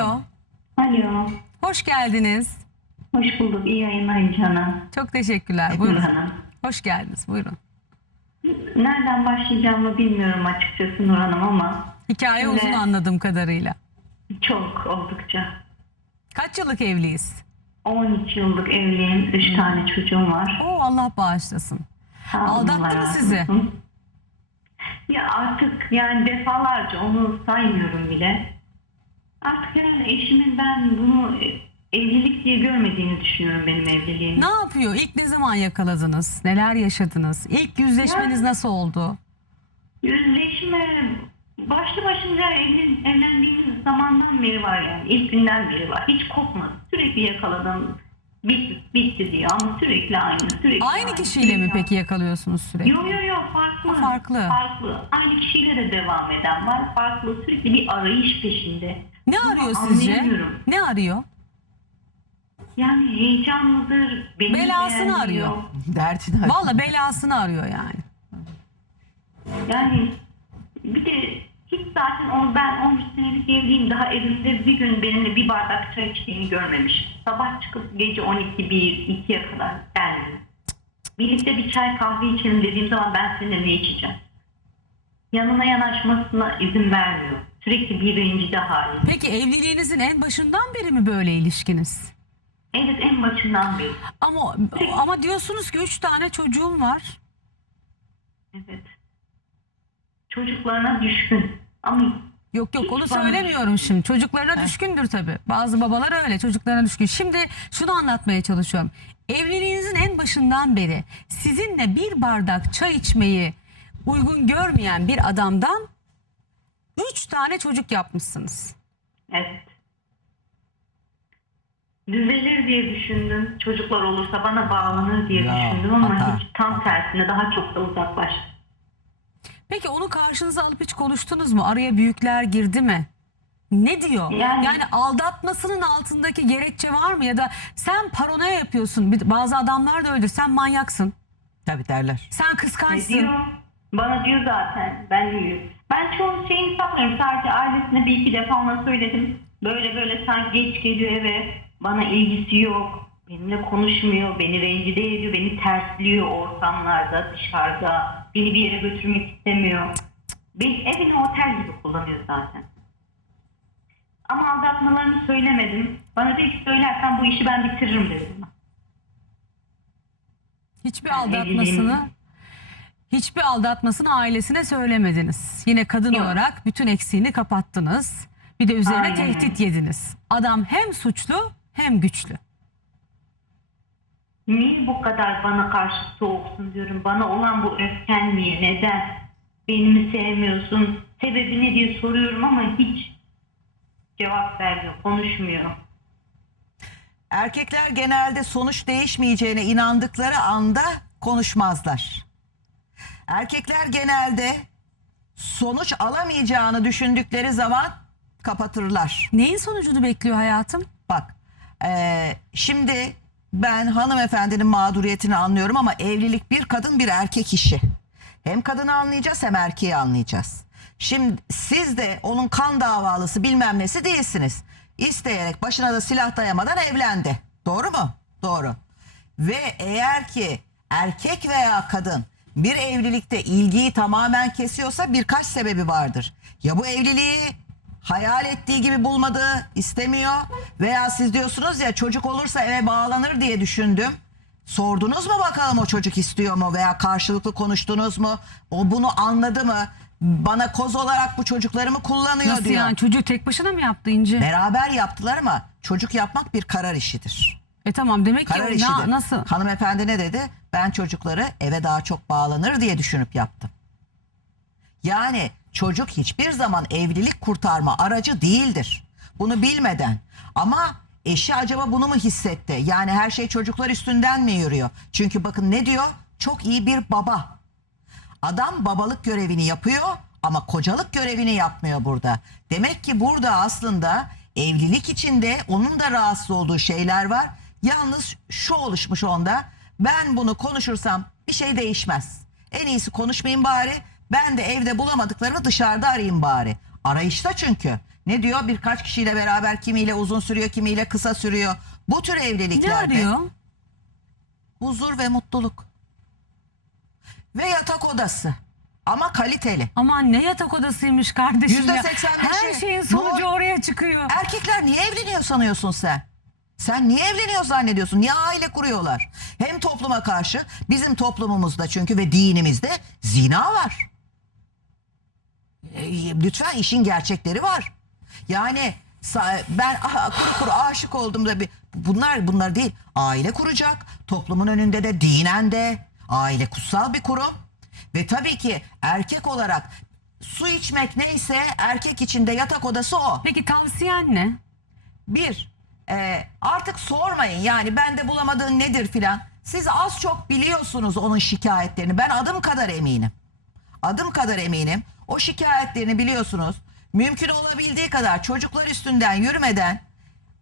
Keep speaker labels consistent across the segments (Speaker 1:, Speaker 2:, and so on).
Speaker 1: Alo.
Speaker 2: Alo.
Speaker 1: Hoş geldiniz.
Speaker 2: Hoş bulduk. İyi yayınlar Canım.
Speaker 1: Çok teşekkürler. Buyurun.
Speaker 2: Hanım.
Speaker 1: Hoş geldiniz. Buyurun.
Speaker 2: Nereden başlayacağımı bilmiyorum açıkçası Nur Hanım ama
Speaker 1: Hikaye
Speaker 2: Şimdi-
Speaker 1: uzun anladığım kadarıyla.
Speaker 2: çok oldukça.
Speaker 1: Kaç yıllık evliyiz?
Speaker 2: 12 yıllık evliyim. 3 tane çocuğum var.
Speaker 1: Oo Allah bağışlasın.
Speaker 2: Sağ
Speaker 1: Aldattı mı sizi?
Speaker 2: olsun. Ya artık yani defalarca onu saymıyorum bile. Artık herhalde eşimin ben bunu evlilik diye görmediğini düşünüyorum benim evliliğimi.
Speaker 1: Ne yapıyor? İlk ne zaman yakaladınız? Neler yaşadınız? İlk yüzleşmeniz
Speaker 2: Ya-
Speaker 1: nasıl oldu?
Speaker 2: Yüzleşme başlı başınca evlen, evlendiğimiz zamandan beri var yani. İlk günden beri var. Hiç kopmadı. Sürekli yakaladım. Bitti, bitti diyor ama sürekli aynı. Sürekli
Speaker 1: Aynı kişiyle mi
Speaker 2: sürekli
Speaker 1: peki yakalıyorsunuz sürekli?
Speaker 2: Yok yok yok farklı.
Speaker 1: Ha, farklı.
Speaker 2: Farklı. Aynı kişiyle de devam eden var. Farklı sürekli bir arayış peşinde.
Speaker 1: Ne
Speaker 2: Bunu
Speaker 1: arıyor sizce?
Speaker 2: anlayamıyorum.
Speaker 1: Ne arıyor?
Speaker 2: Yani heyecanlıdır. Beni
Speaker 1: Belasını
Speaker 2: beğenmiyor.
Speaker 1: arıyor.
Speaker 3: Derdini arıyor.
Speaker 1: Valla belasını arıyor yani.
Speaker 2: Yani bir de hiç zaten onu ben 13 senelik evliyim. Daha evimde bir gün benimle bir bardak çay içtiğini görmemiş. Sabah çıkıp gece 12, 1, 2'ye kadar gelmiyor. Birlikte bir çay kahve içelim dediğim zaman ben seninle ne içeceğim? Yanına yanaşmasına izin vermiyor. Sürekli bir rencide hali.
Speaker 1: Peki evliliğinizin en başından beri mi böyle ilişkiniz?
Speaker 2: Evet en başından beri.
Speaker 1: Ama ama diyorsunuz ki üç tane çocuğum var.
Speaker 2: Evet. Çocuklarına düşkün. Ama
Speaker 1: Yok yok
Speaker 2: Hiç
Speaker 1: onu
Speaker 2: bana-
Speaker 1: söylemiyorum şimdi. Çocuklarına düşkündür tabii. Bazı babalar öyle çocuklarına düşkün. Şimdi şunu anlatmaya çalışıyorum. Evliliğinizin en başından beri sizinle bir bardak çay içmeyi uygun görmeyen bir adamdan üç tane çocuk yapmışsınız.
Speaker 2: Evet. Düzelir diye düşündüm. Çocuklar olursa bana bağlanır diye
Speaker 3: Ya,
Speaker 2: düşündüm ama
Speaker 3: hata.
Speaker 2: hiç tam tersine daha çok da uzaklaştı.
Speaker 1: Peki onu karşınıza alıp hiç konuştunuz mu? Araya büyükler girdi mi? Ne diyor? Yani,
Speaker 2: Yani-
Speaker 1: aldatmasının altındaki gerekçe var mı? Ya da sen paranoya yapıyorsun. Bir- Bazı adamlar da öyledir. Sen manyaksın.
Speaker 3: Tabii derler.
Speaker 1: Sen
Speaker 2: Ne
Speaker 1: kıskançsın.
Speaker 2: diyor? Bana diyor zaten. Ben diyor. Ben çoğu şeyini saklıyorum. Sadece ailesine bir iki defa ona söyledim. Böyle böyle sanki geç geliyor eve. Bana ilgisi yok. Benimle konuşmuyor. Beni rencide ediyor. Beni tersliyor ortamlarda, dışarıda. Beni bir yere götürmek istemiyor. Beni evini otel gibi kullanıyor zaten. Ama aldatmalarını söylemedim. Bana dedi ki söylersen bu işi ben bitiririm dedi. bana.
Speaker 1: Hiçbir aldatmasını
Speaker 2: evliliğim-
Speaker 1: hiçbir aldatmasını ailesine söylemediniz. Yine kadın
Speaker 2: Yok.
Speaker 1: olarak bütün eksiğini kapattınız. Bir de üzerine
Speaker 2: Aynen
Speaker 1: tehdit yediniz. Adam hem suçlu hem güçlü.
Speaker 2: Niye bu kadar bana karşı soğuksun diyorum. Bana olan bu öfken niye? Neden? Beni mi sevmiyorsun? Sebebi ne diye soruyorum ama hiç cevap vermiyor, konuşmuyor.
Speaker 3: Erkekler genelde sonuç değişmeyeceğine inandıkları anda konuşmazlar. Erkekler genelde sonuç alamayacağını düşündükleri zaman kapatırlar.
Speaker 1: Neyin sonucunu bekliyor hayatım?
Speaker 3: Bak eee, şimdi ben hanımefendinin mağduriyetini anlıyorum ama evlilik bir kadın bir erkek işi. Hem kadını anlayacağız hem erkeği anlayacağız. Şimdi siz de onun kan davalısı bilmem nesi değilsiniz. İsteyerek başına da silah dayamadan evlendi. Doğru mu? Doğru. Ve eğer ki erkek veya kadın bir evlilikte ilgiyi tamamen kesiyorsa birkaç sebebi vardır. Ya bu evliliği hayal ettiği gibi bulmadı, istemiyor veya siz diyorsunuz ya çocuk olursa eve bağlanır diye düşündüm. Sordunuz mu bakalım o çocuk istiyor mu veya karşılıklı konuştunuz mu? O bunu anladı mı? Bana koz olarak bu çocuklarımı kullanıyor
Speaker 1: Nasıl
Speaker 3: diyor.
Speaker 1: yani çocuğu tek başına mı yaptı İnci?
Speaker 3: Beraber yaptılar ama çocuk yapmak bir karar işidir.
Speaker 1: E tamam demek ki
Speaker 3: Karar işidir.
Speaker 1: na- nasıl?
Speaker 3: Hanımefendi ne dedi? Ben çocukları eve daha çok bağlanır diye düşünüp yaptım. Yani çocuk hiçbir zaman evlilik kurtarma aracı değildir. Bunu bilmeden. Ama eşi acaba bunu mu hissetti? Yani her şey çocuklar üstünden mi yürüyor? Çünkü bakın ne diyor? Çok iyi bir baba. Adam babalık görevini yapıyor ama kocalık görevini yapmıyor burada. Demek ki burada aslında evlilik içinde onun da rahatsız olduğu şeyler var. Yalnız şu oluşmuş onda. Ben bunu konuşursam bir şey değişmez. En iyisi konuşmayayım bari. Ben de evde bulamadıklarımı dışarıda arayayım bari. Arayışta çünkü. Ne diyor? Birkaç kişiyle beraber kimiyle uzun sürüyor, kimiyle kısa sürüyor. Bu tür
Speaker 1: Ne
Speaker 3: evliliklerde
Speaker 1: arıyor?
Speaker 3: huzur ve mutluluk. Ve yatak odası. Ama kaliteli.
Speaker 1: Aman ne yatak odasıymış kardeşim ya.
Speaker 3: %85'i
Speaker 1: Her şeyin sonucu
Speaker 3: Doğru.
Speaker 1: oraya çıkıyor.
Speaker 3: Erkekler niye evleniyor sanıyorsun sen? Sen niye evleniyor zannediyorsun? Niye aile kuruyorlar? Hem topluma karşı bizim toplumumuzda çünkü ve dinimizde zina var. E, Lütfen işin gerçekleri var. Yani ben kuru kuru aşık oldum da bir bunlar bunlar değil. Aile kuracak. Toplumun önünde de dinen de aile kutsal bir kurum. Ve tabii ki erkek olarak su içmek neyse erkek içinde yatak odası o.
Speaker 1: Peki tavsiyen ne?
Speaker 3: Bir, e, artık sormayın yani bende bulamadığın nedir filan. Siz az çok biliyorsunuz onun şikayetlerini. Ben adım kadar eminim. Adım kadar eminim. O şikayetlerini biliyorsunuz. Mümkün olabildiği kadar çocuklar üstünden yürümeden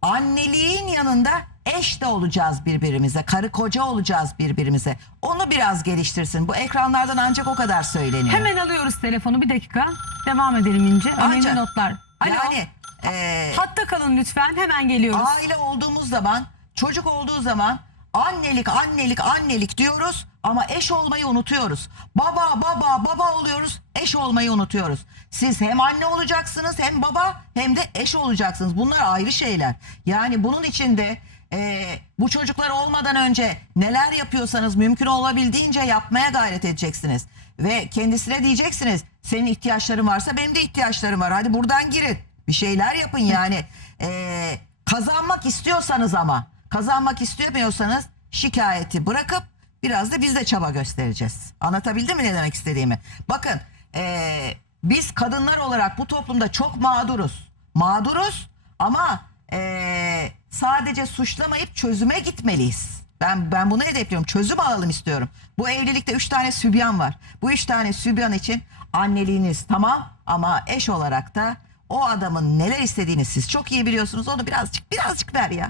Speaker 3: anneliğin yanında eş de olacağız birbirimize. Karı koca olacağız birbirimize. Onu biraz geliştirsin. Bu ekranlardan ancak o kadar söyleniyor.
Speaker 1: Hemen alıyoruz telefonu bir dakika. Devam edelim İnce. Önemli
Speaker 3: Ancak-
Speaker 1: notlar. Alo.
Speaker 3: Yani e,
Speaker 1: Hatta kalın lütfen. Hemen geliyoruz.
Speaker 3: aile olduğumuz zaman, çocuk olduğu zaman annelik, annelik, annelik diyoruz ama eş olmayı unutuyoruz. Baba, baba, baba oluyoruz, eş olmayı unutuyoruz. Siz hem anne olacaksınız, hem baba, hem de eş olacaksınız. Bunlar ayrı şeyler. Yani bunun içinde e, bu çocuklar olmadan önce neler yapıyorsanız mümkün olabildiğince yapmaya gayret edeceksiniz. Ve kendisine diyeceksiniz, senin ihtiyaçların varsa benim de ihtiyaçlarım var. Hadi buradan girin. Bir şeyler yapın yani. Ee, kazanmak istiyorsanız ama kazanmak istemiyorsanız şikayeti bırakıp biraz da biz de çaba göstereceğiz. Anlatabildim mi ne demek istediğimi? Bakın ee, biz kadınlar olarak bu toplumda çok mağduruz. Mağduruz ama ee, sadece suçlamayıp çözüme gitmeliyiz. Ben ben bunu hedefliyorum. Çözüm alalım istiyorum. Bu evlilikte üç tane sübyan var. Bu üç tane sübyan için anneliğiniz tamam ama eş olarak da o adamın neler istediğini siz çok iyi biliyorsunuz. Onu birazcık birazcık ver ya.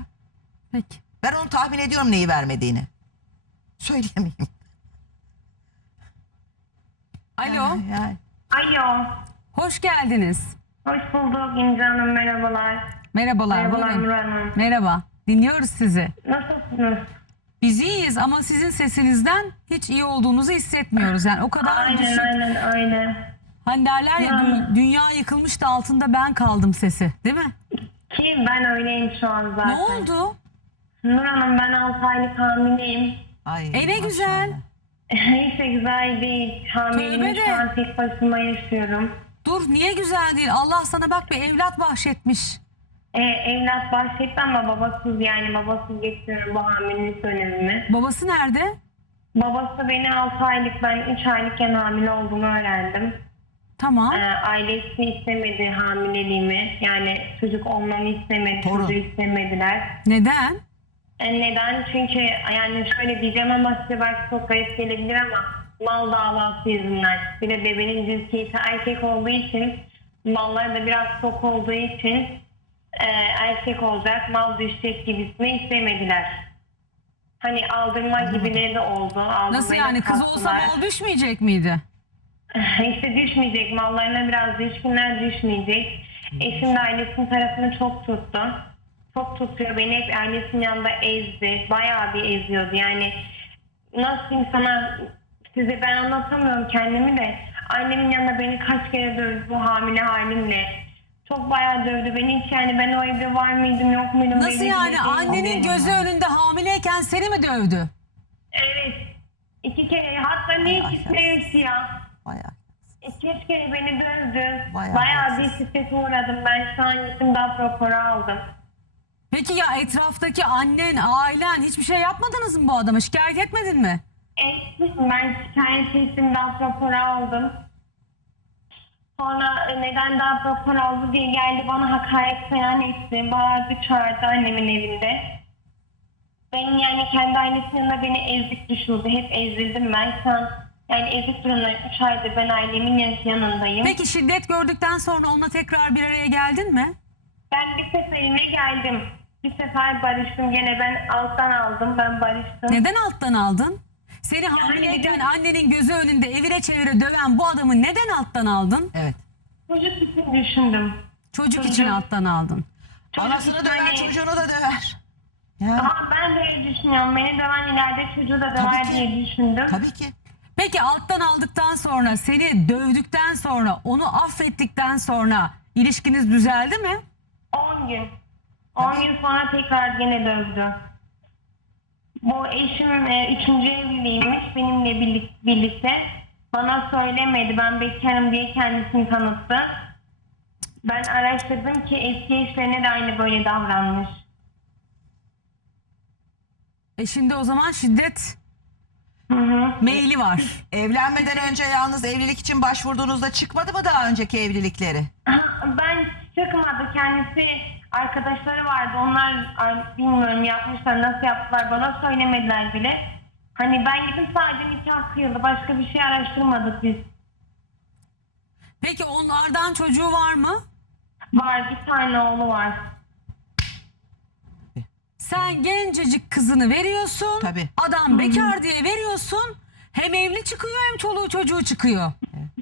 Speaker 1: Peki.
Speaker 3: Ben onu tahmin ediyorum neyi vermediğini. Söyleyemeyeyim.
Speaker 1: Alo.
Speaker 3: Ay, ay.
Speaker 4: Alo.
Speaker 1: Hoş geldiniz.
Speaker 4: Hoş bulduk İnce Hanım merhabalar.
Speaker 1: Merhabalar.
Speaker 4: Merhabalar
Speaker 1: buyurun.
Speaker 4: Nur Hanım.
Speaker 1: Merhaba. Dinliyoruz sizi.
Speaker 4: Nasılsınız?
Speaker 1: Biz iyiyiz ama sizin sesinizden hiç iyi olduğunuzu hissetmiyoruz. Yani o kadar
Speaker 4: Aynen
Speaker 1: düşük.
Speaker 4: aynen aynen.
Speaker 1: Hani derler ya
Speaker 4: Yani.
Speaker 1: dü- dünya yıkılmış da altında ben kaldım sesi. Değil mi?
Speaker 4: Ki ben öyleyim şu an zaten.
Speaker 1: Ne oldu?
Speaker 4: Nur Hanım ben 6 aylık hamileyim.
Speaker 3: Ay,
Speaker 1: E ne
Speaker 3: maşallah.
Speaker 1: güzel.
Speaker 4: Hiç de güzel değil. Hamileliğimi
Speaker 1: Tövbe
Speaker 4: şu
Speaker 1: de.
Speaker 4: an tek başıma yaşıyorum.
Speaker 1: Dur niye güzel değil? Allah sana bak bir evlat bahşetmiş.
Speaker 4: Ee, evlat bahsetti ama babasız yani babasız geçiyorum bu hamilelik dönemimi.
Speaker 1: Babası nerede?
Speaker 4: Babası beni 6 aylık ben 3 aylıkken hamile olduğumu öğrendim.
Speaker 1: Tamam.
Speaker 4: Ee, ailesi istemedi hamileliğimi. Yani çocuk olmamı istemedi,
Speaker 3: Torun.
Speaker 4: çocuğu istemediler.
Speaker 1: Neden?
Speaker 4: E, Neden? Çünkü yani şöyle diyeceğim ama size belki çok garip gelebilir ama mal davası yüzünden. Bir de bebeğin cinsiyeti erkek olduğu için malları da biraz çok olduğu için e, erkek olacak, mal düşecek gibisini istemediler. Hani aldırma gibileri de oldu.
Speaker 1: Nasıl yani kız olsa
Speaker 4: kalktılar.
Speaker 1: mal düşmeyecek miydi?
Speaker 4: İşte düşmeyecek. Mallarına biraz düşkünler düşmeyecek. Eşim de ailesinin tarafını çok tuttu. Çok tutuyor. Beni hep ailesinin yanında ezdi. Bayağı bir eziyordu. Yani nasıl insana size ben anlatamıyorum kendimi de. Annemin yanında beni kaç kere dövdü bu hamile halimle. Çok bayağı dövdü beni hiç yani ben o evde var mıydım yok muydum?
Speaker 1: Nasıl
Speaker 4: belli
Speaker 1: yani
Speaker 4: değil.
Speaker 1: annenin gözü önünde hamileyken seni mi dövdü?
Speaker 4: Evet. İki kere hatta ne ikisi ya.
Speaker 3: Bayağı.
Speaker 4: Kere beni dövdü.
Speaker 3: Bayağı
Speaker 4: Bayağı, bir şiddete uğradım. Ben şu an gittim daha raporu aldım.
Speaker 1: Peki ya etraftaki annen, ailen hiçbir şey yapmadınız mı bu adama? Şikayet etmedin mi?
Speaker 4: Etmişim ben şikayet ettim daha raporu aldım. Sonra e, neden daha rapor aldı diye geldi bana hakaret falan etti. Bağırdı çağırdı annemin evinde. Ben yani kendi ailesinin yanında beni ezik düşürdü. Hep ezildim ben. Şu an yani ezik durumdayım. Üç aydır ben ailemin yan- yanındayım.
Speaker 1: Peki şiddet gördükten sonra onunla tekrar bir araya geldin mi?
Speaker 4: Ben bir seferine geldim. Bir sefer barıştım. Gene ben alttan aldım. Ben barıştım.
Speaker 1: Neden alttan aldın? Seni hamileyken annenin gözü önünde evire çevire döven bu adamı neden alttan aldın?
Speaker 3: Evet.
Speaker 4: Çocuk için düşündüm.
Speaker 1: Çocuk için
Speaker 4: Çocuk-
Speaker 1: alttan aldın.
Speaker 4: Çocuk
Speaker 3: Anasını
Speaker 4: için
Speaker 3: döver
Speaker 4: hani-
Speaker 3: çocuğunu da döver. Ya,
Speaker 4: Ama ben de öyle düşünüyorum. Beni döven ileride çocuğu da
Speaker 3: Tabii
Speaker 4: döver
Speaker 3: ki.
Speaker 4: diye düşündüm.
Speaker 3: tabii ki.
Speaker 1: Peki alttan aldıktan sonra seni dövdükten sonra onu affettikten sonra ilişkiniz düzeldi mi?
Speaker 4: 10 gün. 10 gün sonra tekrar gene dövdü. Bu eşim e, üçüncü evliliğiymiş benimle birlik- birlikte. Bana söylemedi. Ben bekarım diye kendisini tanıttı. Ben araştırdım ki eski eşlerine de aynı böyle davranmış.
Speaker 1: E şimdi o zaman şiddet
Speaker 4: Hı hı.
Speaker 1: meyli var.
Speaker 3: Evlenmeden önce yalnız evlilik için başvurduğunuzda çıkmadı mı daha önceki evlilikleri?
Speaker 4: Ben çıkmadı. Kendisi arkadaşları vardı. Onlar ay, bilmiyorum yapmışlar nasıl yaptılar bana söylemediler bile. Hani ben gidip sadece nikah kıyıldı. Başka bir şey araştırmadık biz.
Speaker 1: Peki onlardan çocuğu var mı?
Speaker 4: Var bir tane oğlu var.
Speaker 1: Sen gencecik kızını veriyorsun.
Speaker 3: Tabii.
Speaker 1: Adam bekar diye veriyorsun. Hem evli çıkıyor hem çoluğu çocuğu çıkıyor.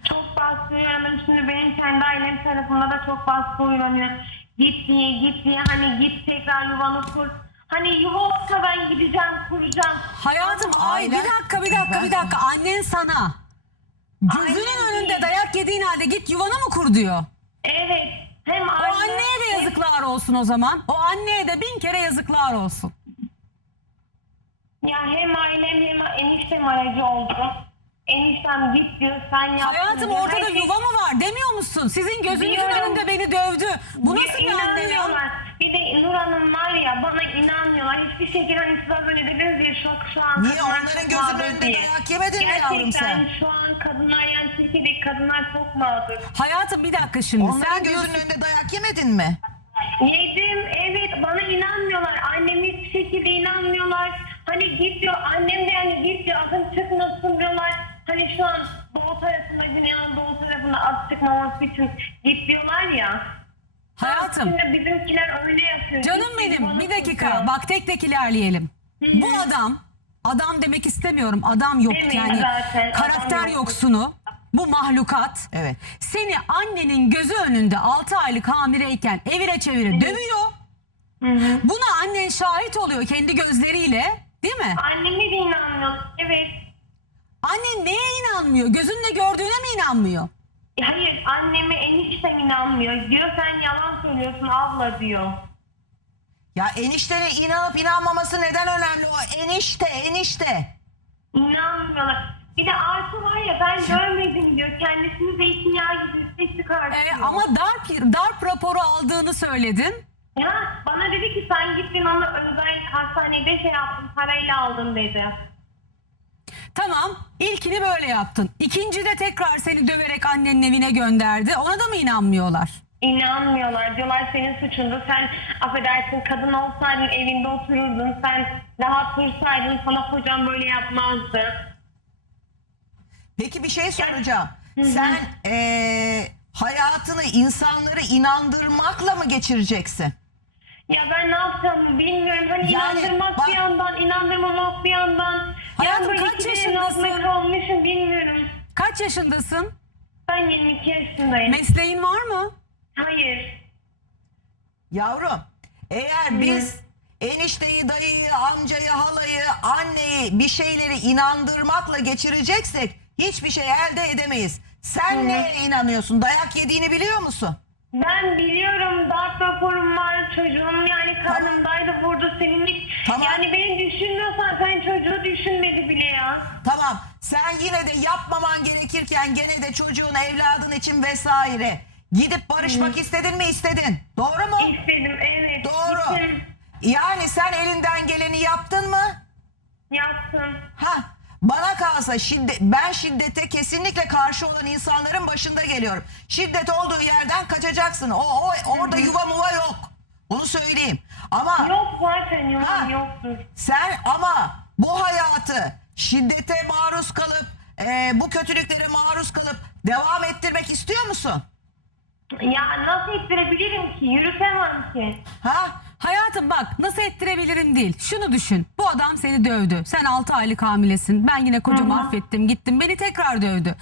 Speaker 4: Çok baskı uyanım. Şimdi benim kendi ailem tarafında da çok baskı uyanıyor. Git diye git diye hani git tekrar yuvanı kur. Hani yuva olsa ben gideceğim kuracağım.
Speaker 1: Hayatım ay bir dakika bir dakika bir dakika annen sana gözünün
Speaker 4: Aynen
Speaker 1: önünde
Speaker 4: değil.
Speaker 1: dayak yediğin halde git yuvanı mı kur diyor.
Speaker 4: Evet. Hem
Speaker 1: O
Speaker 4: aile,
Speaker 1: anneye de yazıklar olsun o zaman. O anneye de bin kere yazıklar olsun.
Speaker 4: Ya hem ailem hem eniştem aracı oldu. Eniştem git diyor sen yaptın
Speaker 1: Hayatım
Speaker 4: diyor.
Speaker 1: ortada
Speaker 4: Herkes-
Speaker 1: yuva mı var demiyor musun? Sizin gözünüzün
Speaker 4: Biliyorum.
Speaker 1: önünde beni dövdü. Bu nasıl bir anne ya?
Speaker 4: inanmıyorlar. Bir de Nur Hanım var ya bana inanmıyorlar. Hiçbir şekilde hani siz az önce dediniz ya şu, şu an
Speaker 3: Niye? Onların gözünün önünde dayak yemedin mi yavrum sen?
Speaker 4: Gerçekten şu an kadınlar yani Türkiye'deki kadınlar çok mağdur.
Speaker 1: Hayatım bir dakika şimdi.
Speaker 3: Onların
Speaker 1: Sen
Speaker 3: gözünün
Speaker 1: diyorsun
Speaker 3: önünde dayak yemedin mi?
Speaker 4: Yedim evet bana inanmıyorlar. Anneme hiçbir şekilde inanmıyorlar. Hani git diyor annem de yani git diyor adım çıkmasın diyorlar. Hani şu an doğu tarafında Güney'in doğu tarafında ad çıkmaması için git diyorlar ya.
Speaker 1: hayatım
Speaker 4: Şimdi bizimkiler öyle yapıyor.
Speaker 1: canım benim
Speaker 4: bana
Speaker 1: bir dakika bak tek tek ilerleyelim. Bu adam adam demek istemiyorum adam yok
Speaker 4: Demeyin
Speaker 1: yani
Speaker 4: zaten, adam
Speaker 1: karakter
Speaker 4: yok.
Speaker 1: yoksunu bu mahlukat
Speaker 3: Evet.
Speaker 1: seni annenin gözü önünde 6 aylık hamileyken evire çevire dövüyor.
Speaker 4: Hı hı.
Speaker 1: Buna annen şahit oluyor kendi gözleriyle değil mi?
Speaker 4: Anneme de inanmıyor. Evet.
Speaker 1: Annen neye inanmıyor? Gözünle gördüğüne mi inanmıyor?
Speaker 4: Hayır anneme eniştem inanmıyor. Diyor sen yalan söylüyorsun abla diyor.
Speaker 3: Ya eniştene inanıp inanmaması neden önemli? Enişte, enişte.
Speaker 4: İnanmıyorlar. Bir de artı var ya ben görmedim diyor. Kendisini zeytinyağı gibi üste çıkartıyor.
Speaker 1: Ee, ama darp, darp raporu aldığını söyledin.
Speaker 4: Ya bana dedi ki sen gittin onu özel hastanede şey yaptın parayla aldın dedi.
Speaker 1: Tamam ilkini böyle yaptın. İkinci de tekrar seni döverek annenin evine gönderdi. Ona da mı inanmıyorlar?
Speaker 4: İnanmıyorlar. Diyorlar senin suçundu. Sen affedersin kadın olsaydın evinde otururdun. Sen rahat dursaydın sana kocan böyle yapmazdı.
Speaker 3: Peki bir şey soracağım. Sen eee, hayatını insanları inandırmakla mı geçireceksin?
Speaker 4: Ya ben ne yapacağımı bilmiyorum. Hani
Speaker 3: Yani
Speaker 4: inandırmak
Speaker 3: bak-
Speaker 4: bir yandan, inandırmamak bir yandan.
Speaker 1: Hayatım,
Speaker 4: yani böyle
Speaker 1: kaç
Speaker 4: altında
Speaker 1: yaşındasın?
Speaker 4: kalmışım bilmiyorum.
Speaker 1: Kaç yaşındasın?
Speaker 4: Ben 22 yaşındayım.
Speaker 1: Mesleğin var mı?
Speaker 4: Hayır.
Speaker 3: Yavrum eğer biz enişteyi, dayıyı, amcayı, halayı, anneyi bir şeyleri inandırmakla geçireceksek hiçbir şey elde edemeyiz. Sen neye inanıyorsun? Dayak yediğini biliyor musun?
Speaker 4: Ben biliyorum darp raporum var. Çocuğum yani karnımdaydı vurdu seninlik.
Speaker 3: Tamam.
Speaker 4: Yani beni düşünmüyorsan sen çocuğu düşünmedi bile ya.
Speaker 3: Tamam sen yine de yapmaman gerekirken gene de çocuğun evladın için vesaire gidip barışmak istedin mi istedin. Doğru mu?
Speaker 4: İstedim evet.
Speaker 3: Doğru.
Speaker 4: Gittim,
Speaker 3: Yani sen elinden geleni yaptın mı?
Speaker 4: yaptım.
Speaker 3: Ha bana kalsa şiddet, ben şiddete kesinlikle karşı olan insanların başında geliyorum. Şiddet olduğu yerden kaçacaksın. O, o orada yuva muva yok. Onu söyleyeyim. Ama
Speaker 4: Yok zaten
Speaker 3: Ha.
Speaker 4: yuvam yoktur.
Speaker 3: sen ama bu hayatı şiddete maruz kalıp e, bu kötülüklere maruz kalıp devam ettirmek istiyor musun?
Speaker 4: Ya nasıl ettirebilirim ki? Yürütemem ki.
Speaker 3: Ha?
Speaker 1: Hayatım bak nasıl ettirebilirim değil. Şunu düşün. Bu adam seni dövdü. Sen 6 aylık hamilesin. Ben yine kocamı
Speaker 4: Hı hı.
Speaker 1: affettim. Gittim. Beni tekrar dövdü.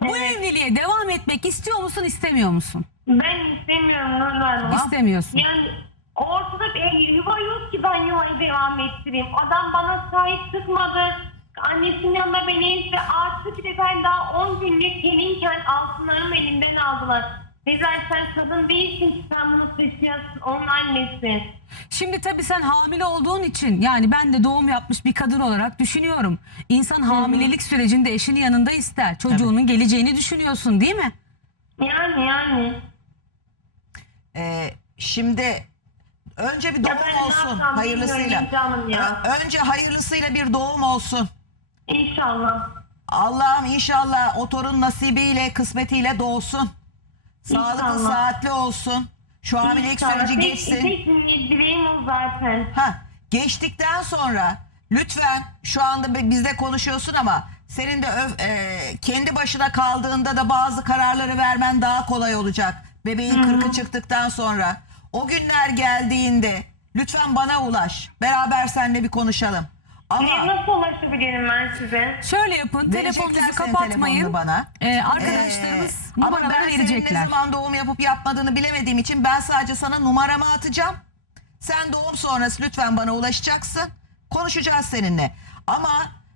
Speaker 1: Bu
Speaker 4: Evet.
Speaker 1: evliliğe devam etmek istiyor musun istemiyor musun?
Speaker 4: Ben istemiyorum Nurlu Hanım.
Speaker 1: İstemiyorsun.
Speaker 4: Yani ortada bir yuva yok ki ben yuvayı devam ettireyim. Adam bana sahip çıkmadı. Annesinin yanında beni ezdi. Artı bir de ben daha 10 günlük gelinken altınlarımı elimden aldılar. Dediler sen kadın değilsin ki sen bunu taşıyasın. Onun annesi.
Speaker 1: Şimdi tabii sen hamile olduğun için yani ben de doğum yapmış bir kadın olarak düşünüyorum. İnsan hamilelik sürecinde eşinin yanında ister. Çocuğunun geleceğini düşünüyorsun değil mi?
Speaker 4: Yani yani.
Speaker 3: Ee, şimdi önce bir doğum
Speaker 4: ben ne
Speaker 3: olsun
Speaker 4: yapsam
Speaker 3: hayırlısıyla.
Speaker 4: bilmiyorum canım ya.
Speaker 3: Ö- önce hayırlısıyla bir doğum olsun.
Speaker 4: İnşallah.
Speaker 3: Allah'ım inşallah o torun nasibiyle, kısmetiyle doğsun. Sağlıklı,
Speaker 4: İnşallah.
Speaker 3: saatli olsun. Şu hamilelik
Speaker 4: İnşallah.
Speaker 3: süreci
Speaker 4: Tek-
Speaker 3: geçsin.
Speaker 4: Tek dileğim o zaten.
Speaker 3: Ha, geçtikten sonra lütfen şu anda bi- bizde konuşuyorsun ama senin de öf- e, kendi başına kaldığında da bazı kararları vermen daha kolay olacak. Bebeğin kırkı çıktıktan sonra. O günler geldiğinde lütfen bana ulaş. Beraber seninle bir konuşalım.
Speaker 4: Ne,
Speaker 3: Ama
Speaker 4: nasıl ulaşabilirim ben size?
Speaker 1: Şöyle yapın
Speaker 3: Verecekler
Speaker 1: telefonunuzu
Speaker 3: senin
Speaker 1: kapatmayın.
Speaker 3: telefonunu bana.
Speaker 1: Ee, arkadaşlarımız
Speaker 3: Ee, ama
Speaker 1: numaraları
Speaker 3: ben senin ne
Speaker 1: verecekler.
Speaker 3: zaman doğum yapıp yapmadığını bilemediğim için ben sadece sana numaramı atacağım. Sen doğum sonrası lütfen bana ulaşacaksın. Konuşacağız seninle. Ama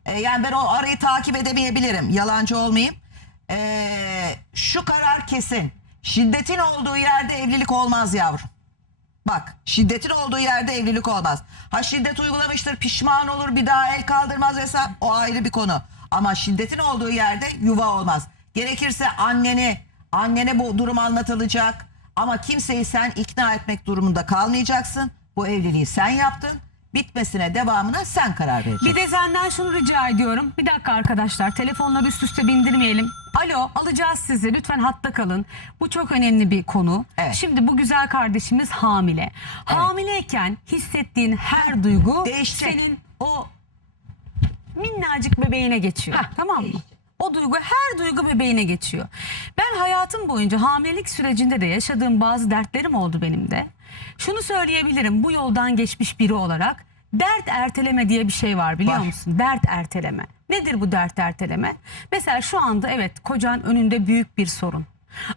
Speaker 3: e, yani ben o arayı takip edemeyebilirim. Yalancı olmayayım. Ee, şu karar kesin. Şiddetin olduğu yerde evlilik olmaz yavrum. Bak şiddetin olduğu yerde evlilik olmaz. Ha şiddet uygulamıştır pişman olur bir daha el kaldırmaz vesaire o ayrı bir konu. Ama şiddetin olduğu yerde yuva olmaz. Gerekirse anneni annene bu durum anlatılacak. Ama kimseyi sen ikna etmek durumunda kalmayacaksın. Bu evliliği sen yaptın. Bitmesine devamına sen karar vereceksin.
Speaker 1: Bir de senden şunu rica ediyorum. Bir dakika arkadaşlar telefonları üst üste bindirmeyelim. Alo alacağız sizi lütfen hatta kalın. Bu çok önemli bir konu.
Speaker 3: Evet.
Speaker 1: Şimdi bu güzel kardeşimiz hamile. Hamileyken hissettiğin her duygu
Speaker 3: Değişecek.
Speaker 1: senin o minnacık bebeğine geçiyor. tamam mı? O duygu her duygu bebeğine geçiyor. Ben hayatım boyunca hamilelik sürecinde de yaşadığım bazı dertlerim oldu benim de. Şunu söyleyebilirim bu yoldan geçmiş biri olarak dert erteleme diye bir şey var biliyor
Speaker 3: Var.
Speaker 1: musun? Dert erteleme. Nedir bu dert erteleme? Mesela şu anda evet kocan önünde büyük bir sorun.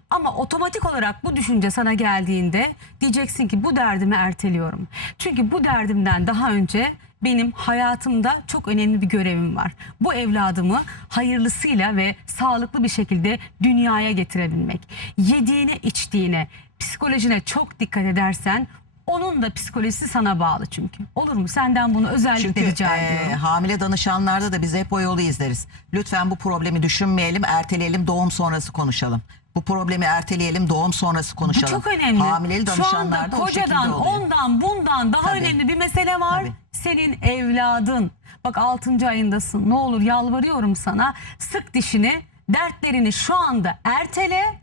Speaker 1: Ama otomatik olarak bu düşünce sana geldiğinde diyeceksin ki bu derdimi erteliyorum. Çünkü bu derdimden daha önce benim hayatımda çok önemli bir görevim var. Bu evladımı hayırlısıyla ve sağlıklı bir şekilde dünyaya getirebilmek. Yediğine, içtiğine, psikolojine çok dikkat edersen onun da psikolojisi sana bağlı çünkü. Olur mu? Senden bunu özellikle
Speaker 3: Çünkü
Speaker 1: rica ediyorum.
Speaker 3: hamile danışanlarda da biz hep o yolu izleriz. Lütfen bu problemi düşünmeyelim, erteleyelim, doğum sonrası konuşalım. Bu problemi erteleyelim, doğum sonrası
Speaker 1: Bu
Speaker 3: konuşalım.
Speaker 1: çok önemli.
Speaker 3: Hamileli
Speaker 1: Şu anda
Speaker 3: danışanlarda o şekilde
Speaker 1: kocadan,
Speaker 3: oluyor.
Speaker 1: ondan, bundan daha
Speaker 3: Tabii.
Speaker 1: önemli bir mesele var.
Speaker 3: Tabii.
Speaker 1: Senin evladın. Bak 6. ayındasın. Ne olur yalvarıyorum sana. Sık dişini, dertlerini şu anda ertele.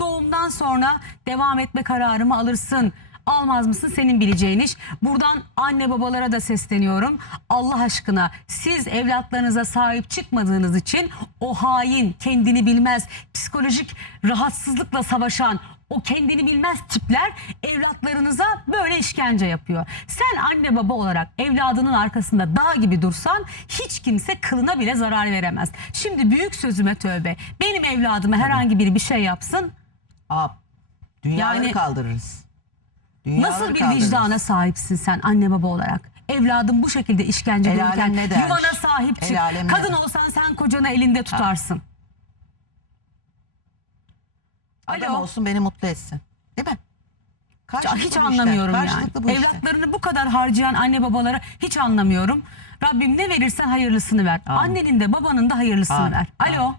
Speaker 1: Doğumdan sonra devam etme kararımı alırsın. Almaz mısın senin bileceğin iş. Buradan anne babalara da sesleniyorum. Allah aşkına siz evlatlarınıza sahip çıkmadığınız için o hain, kendini bilmez, psikolojik rahatsızlıkla savaşan o kendini bilmez tipler evlatlarınıza böyle işkence yapıyor. Sen anne baba olarak evladının arkasında dağ gibi dursan hiç kimse kılına bile zarar veremez. Şimdi büyük sözüme tövbe. Benim evladıma herhangi biri bir şey yapsın.
Speaker 3: Aa, dünyaları
Speaker 1: Yani-
Speaker 3: kaldırırız. Dünyaları
Speaker 1: Nasıl bir
Speaker 3: kaldırırız.
Speaker 1: vicdana sahipsin sen anne baba olarak? Evladım bu şekilde işkence
Speaker 3: El alem
Speaker 1: görürken yuvana sahip çık.
Speaker 3: El alem ne
Speaker 1: Kadın
Speaker 3: der?
Speaker 1: olsan sen kocanı elinde tutarsın.
Speaker 3: Adam
Speaker 1: Alo.
Speaker 3: olsun beni mutlu etsin. Değil mi? Karşılıklı
Speaker 1: Hiç
Speaker 3: bu
Speaker 1: anlamıyorum
Speaker 3: işler.
Speaker 1: yani.
Speaker 3: Karşılıklı bu işler.
Speaker 1: Evlatlarını bu kadar harcayan anne babalara hiç anlamıyorum. Rabbim ne verirsen hayırlısını ver. Annenin de babanın da hayırlısını
Speaker 3: Amin.
Speaker 1: ver. Alo.